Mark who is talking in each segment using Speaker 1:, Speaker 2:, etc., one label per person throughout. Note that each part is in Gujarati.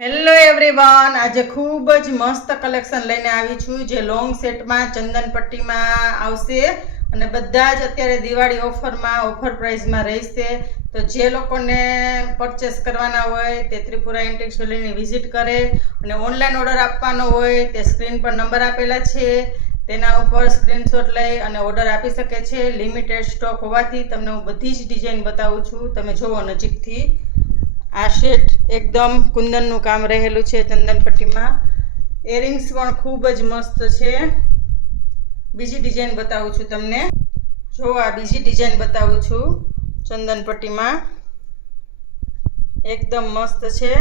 Speaker 1: હેલો એવરીવન આજે ખૂબ જ મસ્ત કલેક્શન લઈને આવી છું જે લોંગ સેટમાં ચંદન પટ્ટીમાં આવશે અને બધા જ અત્યારે દિવાળી ઓફરમાં ઓફર પ્રાઇઝમાં રહેશે. તો જે લોકોને પરચેસ કરવાના હોય તે ત્રિપુરા એન્ટિક જ્વેલરીની વિઝિટ કરે અને ઓનલાઈન ઓર્ડર આપવાનો હોય તે સ્ક્રીન પર નંબર આપેલા છે. તેના ઉપર સ્ક્રીનશોટ લઈ અને ઓર્ડર આપી શકે છે. લિમિટેડ સ્ટોક હોવાથી તમને હું બધી જ ડિઝાઇન બતાવું છું. તમે જુઓ નજીકથી. આ શેટ એકદમ કુંદનનું કામ રહેલું છે ચંદનપટ્ટીમાં. એરિંગ્સ પણ ખૂબ જ મસ્ત છે. બીજી ડિઝાઇન બતાવું છું તમને. જો આ બીજી ડિઝાઇન બતાવું છું ચંદનપટ્ટીમાં. એકદમ મસ્ત છે.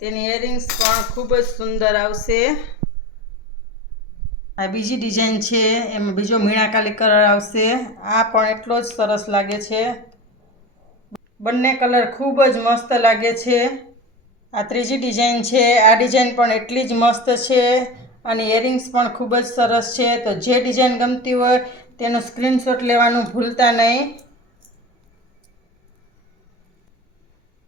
Speaker 1: તેની એરિંગ્સ પણ ખૂબ જ સુંદર આવશે. આ બીજી ડિઝાઇન છે. એમાં બીજો મીણાકાલી કલર આવશે. આ પણ એટલો જ સરસ લાગે છે. બંને કલર ખૂબ જ મસ્ત લાગે છે. આ ત્રીજી ડિઝાઇન છે. આ ડિઝાઇન પણ એટલી જ મસ્ત છે અને ઇયરિંગ્સ પણ ખૂબ જ સરસ છે. તો જે ડિઝાઇન ગમતી હોય તેનો સ્ક્રીનશોટ લેવાનું ભૂલતા નહીં.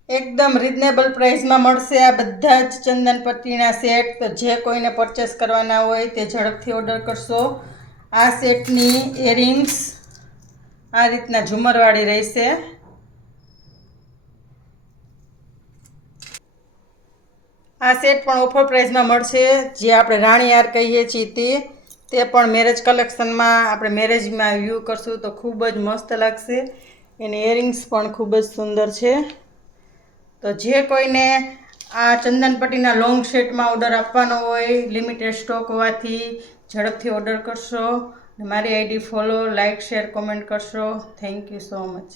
Speaker 1: એકદમ રિઝનેબલ પ્રાઇસમાં મળશે આ બધા જ ચંદન ચંદનપટ્ટીના સેટ. તો જે કોઈને પરચેસ કરવાના હોય તે ઝડપથી ઓર્ડર કરશો. આ સેટની ઇયરિંગ્સ આ રીતના ઝુમરવાળી રહેશે. આ સેટ પણ ઓફર પ્રાઇસમાં મળશે. જે આપણે રાણીયાર કહીએ છીએ તે તે પણ મેરેજ કલેક્શનમાં આપણે મેરેજમાં વ્યૂ કરશું તો ખૂબ જ મસ્ત લાગશે. એની ઇયરિંગ્સ પણ ખૂબ જ સુંદર છે. તો જે કોઈને આ ચંદનપટ્ટીના લોંગ સેટમાં ઓર્ડર આપવાનો હોય લિમિટેડ સ્ટોક હોવાથી ઝડપથી ઓર્ડર કરશો. મારી ID follow like share comment કરશો. Thank you so much